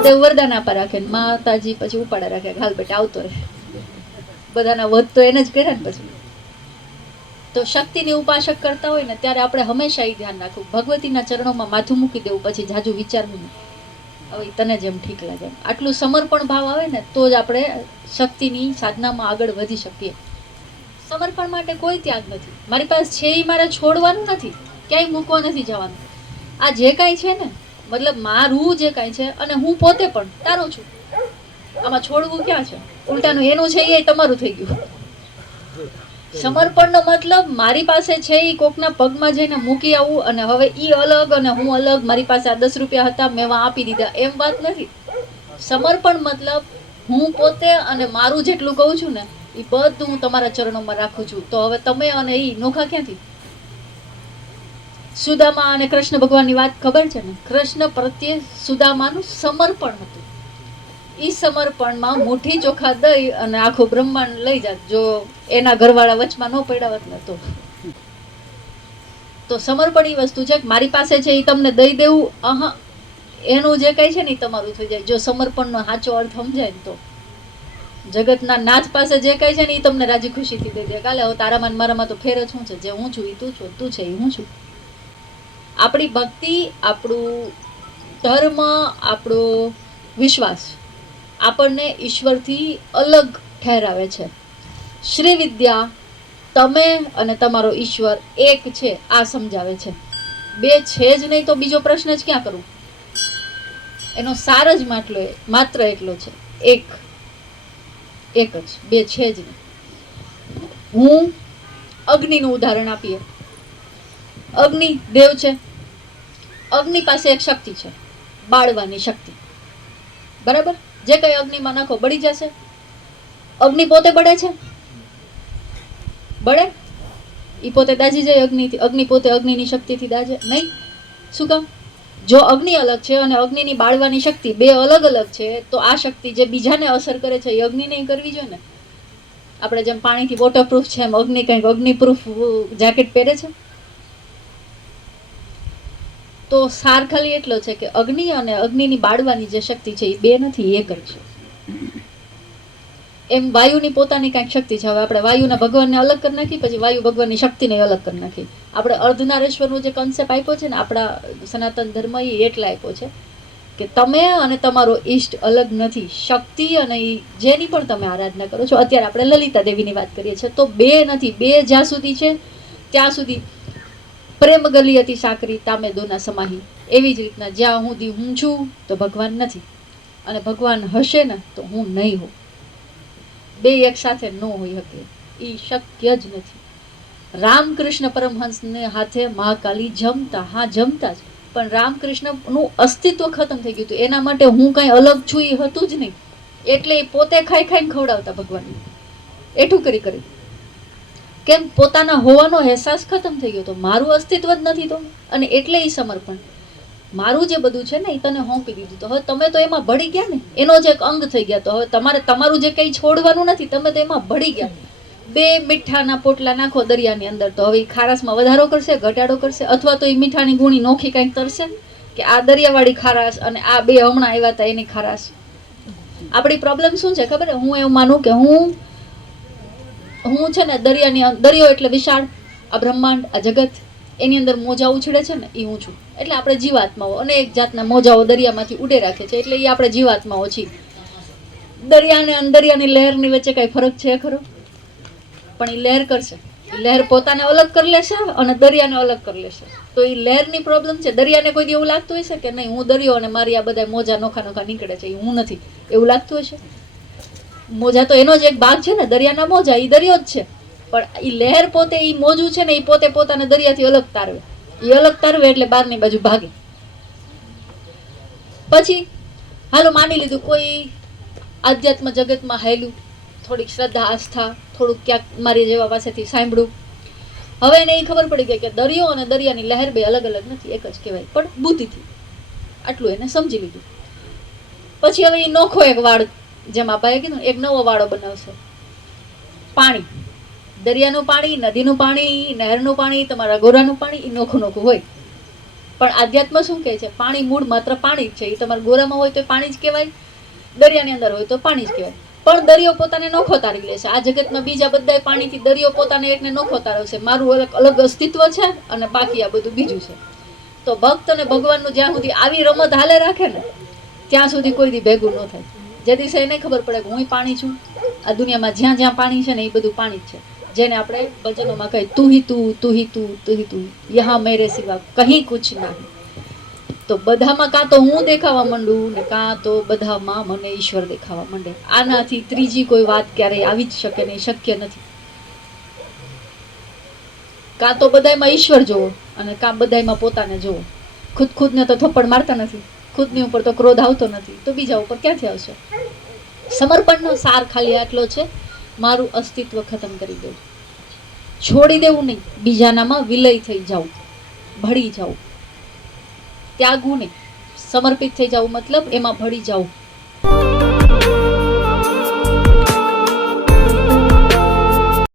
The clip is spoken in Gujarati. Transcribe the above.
મહાદેવ વરદાન આપા રાખે, માતાજી પછી ઉપાડા રાખે, હાલ બેટા આવતો રહે. બધાના વધ તો એને જ કર્યા ને પછી. તો શક્તિની ઉપાસક કરતા હોય ને ત્યારે આપણે હંમેશા એ ધ્યાન રાખવું, ભગવતીના ચરણોમાં માથું મૂકી દેવું, પછી જાજુ વિચારવું નહીં. હવે તને જેમ ઠીક લાગે આટલું સમર્પણ ભાવ આવે ને તો જ આપણે શક્તિની સાધનામાં આગળ વધી શકીએ. સમર્પણ માટે કોઈ ત્યાગ નથી. મારી પાસે છે એ મારે છોડવાનું નથી, ક્યાંય મૂકવા નથી જવાનું. આ જે કાંઈ છે ને, મતલબ મારું જે કાંઈ છે, અને હું પોતે પણ તારો છું. આમાં છોડવું ક્યાં છે? ઉલટાનું એનું છે એ તમારું થઈ ગયું. સમર્પણનો મતલબ મારી પાસે છે એ કોકના પગમાં જઈને મૂકી આવવું, અને હવે ઈ અલગ અને હું અલગ, મારી પાસે આ 10 રૂપિયા હતા મેં આપી દીધા, એમ વાત નથી. સમર્પણ મતલબ હું પોતે અને મારું જેટલું કહું છું ને એ બધું હું તમારા ચરણોમાં રાખું છું. તો હવે તમે અને ઈ નોખા ક્યાંથી? સુદામા અને કૃષ્ણ ભગવાનની વાત ખબર છે ને? કૃષ્ણ પ્રત્યે સુદામાનું સમર્પણ હતું. ઈ સમર્પણમાં મુઠ્ઠી ચોખા દઈ અને આખું બ્રહ્માંડ લઈ જાત જો એના ઘરવાળા વચમાં ન પડાવત ને તો સમર્પણ ઈ વસ્તુ છે કે મારી પાસે છે એ તમને દઈ દેવું, એનું જે કઈ છે ને એ તમારું થઈ જાય. જો સમર્પણનો સાચો અર્થ સમજાય ને તો જગતના નાથ પાસે જે કઈ છે ને એ તમને રાજી ખુશીથી દઈ દે. કાલે હવે તારામાં મારામાં તો ફેર જ શું છે? જે હું છું એ તું છું, તું છે એ હું છું. આપણી ભક્તિ, આપણું ધર્મ, આપણો વિશ્વાસ આપણને ઈશ્વરથી અલગ ઠેરાવે છે. શ્રી વિદ્યા તમે અને તમારો ઈશ્વર એક છે આ સમજાવે છે. બે છે જ નહીં તો બીજો પ્રશ્ન જ ક્યાં કરું? એનો સાર જ માત્ર એટલો છે, એક જ, બે છે જ નહીં. હું અગ્નિનું ઉદાહરણ આપીએ. અગ્નિ દેવ છે. અગ્નિ પાસે એક શક્તિ છે, બાળવાની શક્તિ. બરાબર? જે કઈ અગ્નિમાં નાખો બળી જશે. અગ્નિ પોતે બળે છે? બળે? ઈ પોતે દાજી જાય અગ્નિથી? અગ્નિ પોતે અગ્નિની શક્તિથી દાજે નહીં. શું કામ? જો અગ્નિ અલગ છે અને અગ્નિની બાળવાની શક્તિ બે અલગ છે, તો આ શક્તિ જે બીજાને અસર કરે છે એ અગ્નિને કરવી જોઈએ ને. આપણે જેમ પાણીથી વોટરપ્રૂફ છે એમ અગ્નિ કંઈક અગ્નિપ્રૂફ જેકેટ પહેરે છે. તો સાર ખાલી એટલો છે કે અગ્નિ અને અગ્નિની બાળવાની જે શક્તિ છે એ બે નથી, એક જ છે. એમ વાયુની પોતાની કાંઈક શક્તિ છે. હવે આપણે વાયુના ભગવાનને અલગ કરી નાખી, પછી વાયુ ભગવાનની શક્તિને અલગ કરી નાખી. આપણે અર્ધનારેશ્વરનો જે કન્સેપ્ટ આપ્યો છે ને આપણા સનાતન ધર્મ એ એટલે આપ્યો છે કે તમે અને તમારો ઈષ્ટ અલગ નથી. શક્તિ અને જેની પણ તમે આરાધના કરો છો, અત્યારે આપણે લલિતા દેવીની વાત કરીએ છીએ, તો બે નથી. બે જ્યાં સુધી છે ત્યાં સુધી પ્રેમ ગલી હતી સાકરી તામે દોના સમાહી. એવી જ રીતના જ્યાં સુધી હું છું તો ભગવાન નથી, અને ભગવાન હશે ને તો હું નહીં હોઉં. બે એક સાથે ન હોઈ શકે, એ શક્ય જ નથી. રામકૃષ્ણ પરમહંસને હાથે મહાકાલી જમતા, હા જમતા જ, પણ રામકૃષ્ણનું અસ્તિત્વ ખતમ થઈ ગયું હતું. એના માટે હું કાંઈ અલગ છું એ હતું જ નહીં. એટલે એ પોતે ખાઈને ખવડાવતા ભગવાનને, એઠું કરી. કેમ? પોતાના હોવાનો અહેસાસ ખતમ થઈ ગયો હતો. મારું અસ્તિત્વ જ નથી તો. અને એટલે એ સમર્પણ, મારું જે બધું છે ને એ તને સોંપી દીધું. તો હવે તમે તો એમાં ભળી ગયા ને, એનો જ એક અંગ થઈ ગયા. તો હવે તમારે તમારું જે કંઈ છોડવાનું નથી, તમે તો એમાં ભળી ગયા. બે મીઠાના પોટલા નાખો દરિયાની અંદર, તો હવે એ ખારાશમાં વધારો કરશે, ઘટાડો કરશે, અથવા તો એ મીઠાની ગુણી નોખી કંઈક તરશે કે આ દરિયાવાળી ખારાશ અને આ બે હમણાં આવ્યા હતા એની ખારાશ. આપણી પ્રોબ્લેમ શું છે ખબર? હું એવું માનું કે હું છે ને દરિયો એટલે વિશાળ આ બ્રહ્માંડ, આ જગત, એની અંદર મોજા ઉછળે છે ને એ હું છું. એટલે આપણે જીવાત્માઓ અનેક જાતના મોજાઓ દરિયામાંથી ઉડે રાખે છે, એટલે એ આપણે જીવાત્માઓ છીએ. દરિયાની લહેરની વચ્ચે કઈ ફરક છે ખરો? પણ એ લહેર કરશે, લહેર પોતાને અલગ કરી લેશે અને દરિયાને અલગ કરી લેશે. તો એ લહેરની પ્રોબ્લેમ છે. દરિયાને કોઈ એવું લાગતું હશે કે નહીં હું દરિયો અને મારી આ બધા મોજા નોખા નીકળે છે એ હું નથી, એવું લાગતું હશે? મોજા તો એનો જ એક ભાગ છે ને, દરિયાના મોજા એ દરિયો જ છે. પણ એ લહેર પોતે એ મોજું છે ને એ પોતે પોતાને દરિયાથી અલગ તારવે. એ અલગ તારવે એટલે બહારની બાજુ ભાગે. પછી હાલો માની લીધું કોઈ આધ્યાત્મ જગતમાં હાયલું, થોડીક શ્રદ્ધા આસ્થા, થોડુંક ક્યાંક મારી જેવા પાસેથી સાંભળ્યું. હવે એને એ ખબર પડી ગઈ કે દરિયો અને દરિયાની લહેર બે અલગ નથી, એક જ કહેવાય, પણ બુદ્ધિથી. આટલું એને સમજી લીધું. પછી હવે એ નોખો એક વાળ, જેમ આબાએ કીધું એક નવો વાળો બનાવશે. પાણી, દરિયાનું પાણી, નદીનું પાણી, નહેરનું પાણી, તમારા ગોરાનું પાણી, એ નોખું હોય. પણ આધ્યાત્મ શું કહે છે? પાણી મૂળ માત્ર પાણી જ છે. એ તમારા ગોરામાં હોય તો પાણી જ કહેવાય, દરિયાની અંદર હોય તો પાણી જ કહેવાય. પણ દરિયો પોતાને નોખો તારી લે છે. આ જગતમાં બીજા બધા પાણીથી દરિયો પોતાને એકને નોખો તારવશે, મારું અલગ અસ્તિત્વ છે અને બાકી આ બધું બીજું છે. તો ભક્ત અને ભગવાનનું જ્યાં સુધી આવી રમત હાલે રાખે ને ત્યાં સુધી કોઈ દી ભેગું ન થાય. જે દિવસે એને ખબર પડે કે હું પાણી છું, આ દુનિયામાં જ્યાં જ્યાં પાણી છે ને એ બધું પાણી જ છે, જેને આપણે ભજનોમાં કહીએ તું હી તું, તું હી તું, તું હી તું, યહાં મેરે સિવા કहीं કુછ નહીં. તો બધામાં કાં તો હું દેખાવા માંડું ને કાં તો બધામાં મને ઈશ્વર દેખાવા માંડે. આનાથી ત્રીજી કોઈ વાત ક્યારેય આવી જ શકે નહીં, શક્ય નથી. કાં તો બધામાં ઈશ્વર જોવો અને કાં બધામાં પોતાને જોવો. ખુદને તો થપ્પડ મારતા નથી, ખુદની ઉપર તો ક્રોધ આવતો નથી, તો બીજા ઉપર ક્યાંથી આવશે? સમર્પણનો સાર ખાલી આટલો છે, મારું અસ્તિત્વ ખતમ કરી દેવું, છોડી દેવું નહીં, બીજાનામાં વિલય થઈ જાવું, ભળી જાવું. ત્યાગવું નહીં, સમર્પિત થઈ જવું મતલબ એમાં ભળી જાવું.